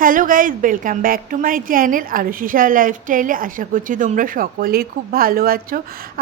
Hello guys, welcome back to my channel আরুষিসা লাইফস্টাইলে। আশা করছি তোমরা সকলেই খুব ভালো আছো,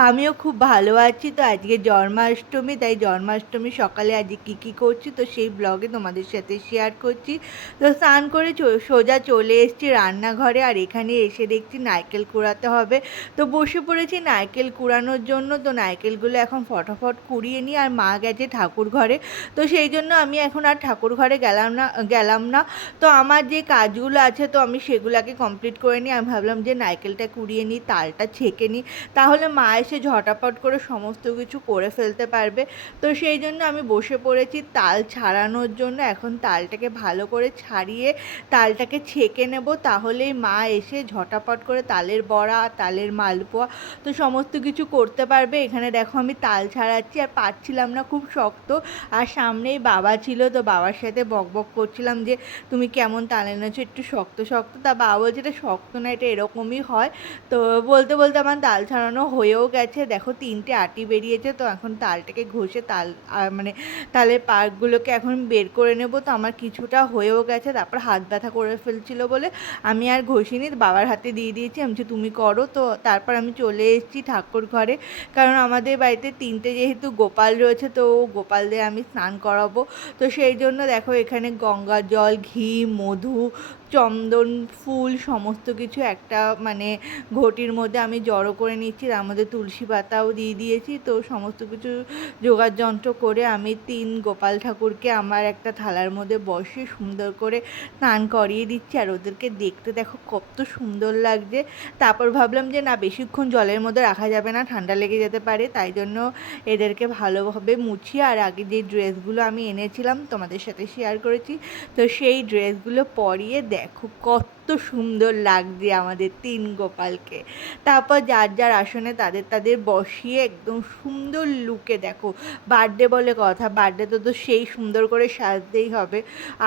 আমিও খুব ভালো আছি। তো আজকে জন্মাষ্টমী, তাই জন্মাষ্টমী সকালে আজকে কী করছি তো সেই ব্লগে তোমাদের সাথে শেয়ার করছি। তো স্নান করে সোজা চলে এসেছি রান্নাঘরে, আর এখানে এসে দেখছি নারকেল কুড়াতে হবে। তো বসে পড়েছি নারকেল কুড়ানোর জন্য। তো নারকেলগুলো এখন ফটাফট কুড়িয়ে নিই, আর মা গেছে ঠাকুর ঘরে। তো সেই জন্য আমি এখন আর ঠাকুর ঘরে গেলাম না। তো আমার যে কাজগুলো আছে তো আমি সেগুলোকে কমপ্লিট করে নিই। আমি ভাবলাম যে নারকেলটা কুড়িয়ে নিই, তালটা ছেঁকে নিই, তাহলে মা এসে ঝটাপট করে সমস্ত কিছু করে ফেলতে পারবে। তো সেই জন্য আমি বসে পড়েছি তাল ছাড়ানোর জন্য। এখন তালটাকে ভালো করে ছাড়িয়ে তালটাকে ছেঁকে নেব, তাহলেই মা এসে ঝটাপট করে তালের বড়া, তালের মালপোয়া তো সমস্ত কিছু করতে পারবে। এখানে দেখো আমি তাল ছাড়াচ্ছি, আর পারছিলাম না, খুব শক্ত। আর সামনেই বাবা ছিল, তো বাবার সাথে বকবক করছিলাম যে তুমি কেমন তাল এনেছো, একটু শক্ত শক্ত। তা বাবা বলছে এটা শক্ত না, এটা এরকমই হয়। তো বলতে বলতে আমার তাল ছাড়ানো হয়েও গেছে। দেখো 3টে আটি বেরিয়েছে। তো এখন তালটাকে ঘষে মানে তালের পাকগুলোকে এখন বের করে নেব। তো আমার কিছুটা হয়েও গেছে, তারপর হাত ব্যথা করে ফেলছিল বলে আমি আর ঘষিনি, বাবার হাতে দিয়ে দিয়েছি। আমি যে তুমি করো। তো তারপর আমি চলে এসেছি ঠাকুর ঘরে, কারণ আমাদের বাড়িতে 3টে যেহেতু গোপাল রয়েছে, তো গোপালদের আমি স্নান করাবো। তো সেই জন্য দেখো এখানে গঙ্গা জল, ঘি, মধু, চন্দন ফুল সমস্ত কিছু একটা মানে ঘটির মধ্যে আমি জড়ো করে নিচ্ছি। তার মধ্যে তুলসী পাতাও দিয়ে দিয়েছি। তো সমস্ত কিছু জোগাড় যন্ত্র করে আমি 3 গোপাল ঠাকুরকে আমার একটা থালার মধ্যে বসিয়ে সুন্দর করে স্নান করিয়ে দিচ্ছি। আর ওদেরকে দেখতে দেখো কত সুন্দর লাগছে। তারপর ভাবলাম যে না, বেশিক্ষণ জলের মধ্যে রাখা যাবে না, ঠান্ডা লেগে যেতে পারে। তাই জন্য এদেরকে ভালোভাবে মুছিয়ে, আর আগে যে ড্রেসগুলো আমি এনেছিলাম তোমাদের সাথে শেয়ার করেছি, তো সেই ড্রেসগুলো পরিয়ে দেখো কত সুন্দর লাগছে আমাদের 3 গোপালকে। তারপর যার যার আসনে তাদের তাদের বসিয়ে একদম সুন্দর লুকে, দেখো বার্থডে বলে কথা, বার্থডে তো সেই সুন্দর করে সাজতেই হবে।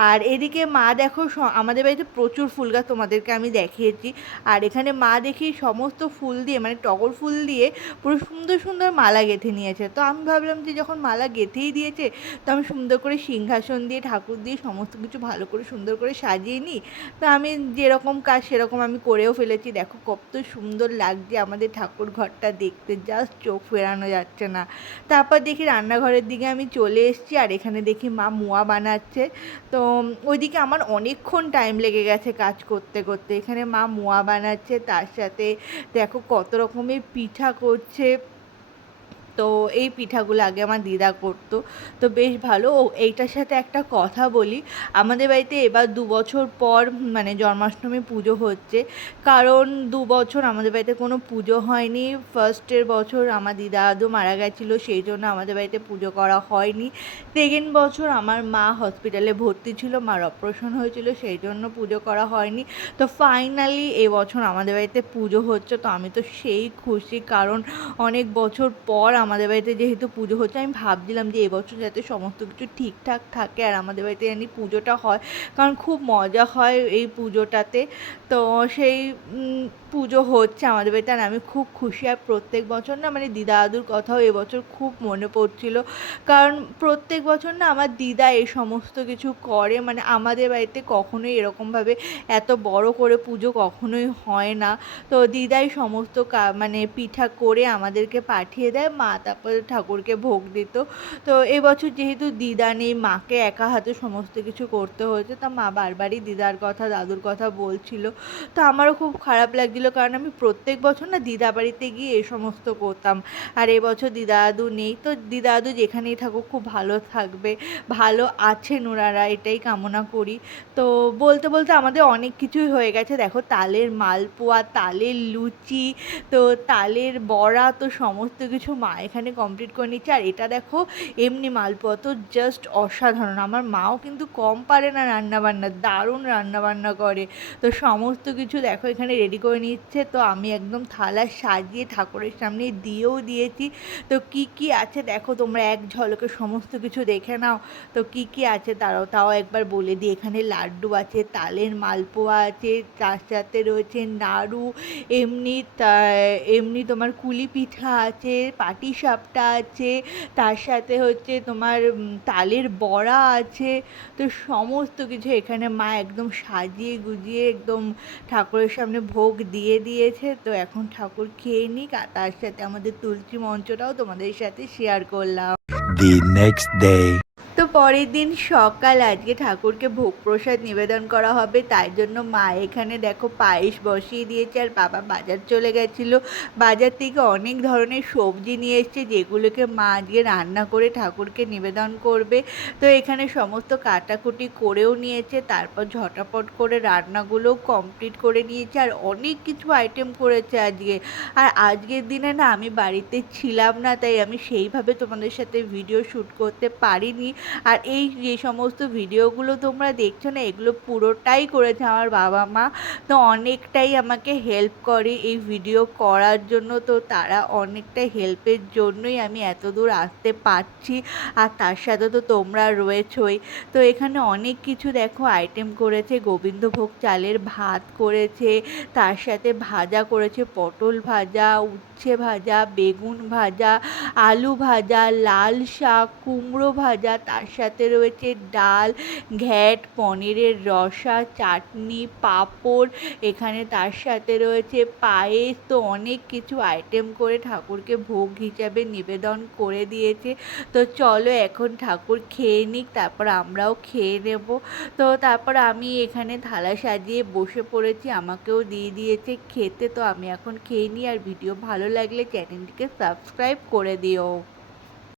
আর এদিকে মা দেখো আমাদের বাড়িতে প্রচুর ফুল গাছ তোমাদেরকে আমি দেখিয়েছি। আর এখানে মা দেখি সমস্ত ফুল দিয়ে মানে টগর ফুল দিয়ে পুরো সুন্দর সুন্দর মালা গেঁথে নিয়েছে। তো আমি ভাবলাম যে যখন মালা গেঁথেই দিয়েছে, তো আমি সুন্দর করে সিংহাসন দিয়ে ঠাকুর দিয়ে সমস্ত কিছু ভালো করে সুন্দর করে সাজিয়ে নিই। তো আমি যেরকম কাজ সেরকম আমি করেও ফেলেছি। দেখো কত সুন্দর লাগছে আমাদের ঠাকুর ঘরটা দেখতে, জাস্ট চোখ ফেরানো যাচ্ছে না। তারপর দেখি রান্নাঘরের দিকে আমি চলে এসেছি, আর এখানে দেখি মা মোয়া বানাচ্ছে। তো ওইদিকে আমার অনেকক্ষণ টাইম লেগে গেছে কাজ করতে করতে। এখানে মা মোয়া বানাচ্ছে, তার সাথে দেখো কত রকমের পিঠা করছে। তো এই পিঠাগুলো আগে আমার দিদা করতো, তো বেশ ভালো। ও এইটার সাথে একটা কথা বলি, আমাদের বাড়িতে এবার 2 বছর পর মানে জন্মাষ্টমী পুজো হচ্ছে। কারণ 2 বছর আমাদের বাড়িতে কোনো পুজো হয়নি। ফার্স্টের বছর আমার দিদা দাদু মারা গেছিলো, সেই জন্য আমাদের বাড়িতে পুজো করা হয়নি। সেকেন্ড বছর আমার মা হসপিটালে ভর্তি ছিল, মার অপারেশন হয়েছিল, সেই জন্য পুজো করা হয়নি। তো ফাইনালি এবছর আমাদের বাড়িতে পুজো হচ্ছে। তো আমি তো সেই খুশি, কারণ অনেক বছর পর আমাদের বাড়িতে যেহেতু পুজো হচ্ছে, আমি ভাবছিলাম যে এবছর যাতে সমস্ত কিছু ঠিকঠাক থাকে আর আমাদের বাড়িতে জানি পুজোটা হয়, কারণ খুব মজা হয় এই পুজোটাতে। তো সেই পুজো হচ্ছে আমাদের বাড়িতে, আর আমি খুব খুশি। আর প্রত্যেক বছর না মানে দিদা দাদুর কথাও এবছর খুব মনে পড়ছিল, কারণ প্রত্যেক বছর না আমার দিদা এই সমস্ত কিছু করে। মানে আমাদের বাড়িতে কখনোই এরকমভাবে এত বড় করে পুজো কখনোই হয় না। তো দিদাই সমস্ত মানে পিঠা করে আমাদেরকে পাঠিয়ে দেয়, মা তারপরে ঠাকুরকে ভোগ দিত। তো এবছর যেহেতু দিদা নেই, মাকে একা হাতে সমস্ত কিছু করতে হয়েছে, তা মা বারবারই দিদার কথা দাদুর কথা বলছিল। তো আমারও খুব খারাপ লাগছিলো, কারণ আমি প্রত্যেক বছর না দিদা বাড়িতে গিয়ে এই সমস্ত করতাম। আর এবছর দিদা দাদু নেই। তো দিদা দাদু যেখানেই থাকুক খুব ভালো থাকবে, ভালো আছেন ওনারা, এটাই কামনা করি। তো বলতে বলতে আমাদের অনেক কিছুই হয়ে গেছে। দেখো তালের মালপোয়া, তালের লুচি, তো তালের বড়া, তো সমস্ত কিছু মা এখানে কমপ্লিট করে নিচ্ছে। আর এটা দেখো এমনি মালপোয়া, তো জাস্ট অসাধারণ। আমার মাও কিন্তু কম পারে না রান্নাবান্না, দারুণ রান্নাবান্না করে। তো সমস্ত কিছু দেখো এখানে রেডি করে নিচ্ছে। তো আমি একদম থালা সাজিয়ে ঠাকুরের সামনে দিয়েও দিয়েছি। তো কি কি আছে দেখো তোমরা এক ঝলকে সমস্ত কিছু দেখে নাও। তো কি কি আছে তাও একবার বলে দিই। এখানে লাড্ডু আছে, তালের মালপোয়া আছে, তার সাথে রয়েছে নাড়ু, এমনি এমনি তোমার কুলি পিঠা আছে, পাটি সাপটা আছে, তার সাথে হচ্ছে তোমার তালের বড়া আছে। তো সমস্ত কিছু এখানে মা একদম সাজিয়ে গুজিয়ে একদম ঠাকুরের সামনে ভোগ দিয়ে দিয়েছে। তো এখন ঠাকুর খেয়ে নিক, আর তার সাথে আমাদের তুলসী মঞ্চটাও তোমাদের সাথে শেয়ার করলাম। The next day. তো পরের দিন সকাল, আজকে ঠাকুরকে ভোগ প্রসাদ নিবেদন করা হবে, তাই জন্য মা এখানে দেখো পায়েস বসিয়ে দিয়েছে, আর বাবা বাজার চলে গেছিলো। বাজার থেকে অনেক ধরনের সবজি নিয়ে এসছে, যেগুলোকে মা আজকে রান্না করে ঠাকুরকে নিবেদন করবে। তো এখানে সমস্ত কাটাকুটি করেও নিয়েছে, তারপর ঝটাপট করে রান্নাগুলোও কমপ্লিট করে নিয়েছে, আর অনেক কিছু আইটেম করেছে আজকে। আর আজকের দিনে না আমি বাড়িতে ছিলাম না, তাই আমি সেইভাবে তোমাদের সাথে ভিডিও শ্যুট করতে পারিনি। আর এই যে সমস্ত ভিডিওগুলো তোমরা দেখছো না, এগুলো পুরোটাই করেছে আমার বাবা মা। তো অনেকটাই আমাকে হেল্প করে এই ভিডিও করার জন্য, তো তারা অনেকটা হেল্পের জন্যই আমি এত দূর আসতে পারছি। আর তার সাথে তো তোমরা রয়েছই। তো এখানে অনেক কিছু দেখো আইটেম করেছে, গোবিন্দভোগ চালের ভাত করেছে, তার সাথে ভাজা করেছে, পটল ভাজা, উচ্ছে ভাজা, বেগুন ভাজা, আলু ভাজা, লাল শাক, কুমড়ো ভাজা, তার সাথে রয়েছে ডাল, ঘ্যাট, পনিরের রসা, চাটনি, পাঁপড়, এখানে তার সাথে রয়েছে পায়েস। তো অনেক কিছু আইটেম করে ঠাকুরকে ভোগ হিসাবে নিবেদন করে দিয়েছে। তো চলো এখন ঠাকুর খেয়ে নিক, তারপর আমরাও খেয়ে নেব। তো তারপর আমি এখানে থালা সাজিয়ে বসে পড়েছি, আমাকেও দিয়ে দিয়েছে খেতে। তো আমি এখন খেয়ে নিই, আর ভিডিও ভালো লাগলে চ্যানেলটিকে সাবস্ক্রাইব করে দিও।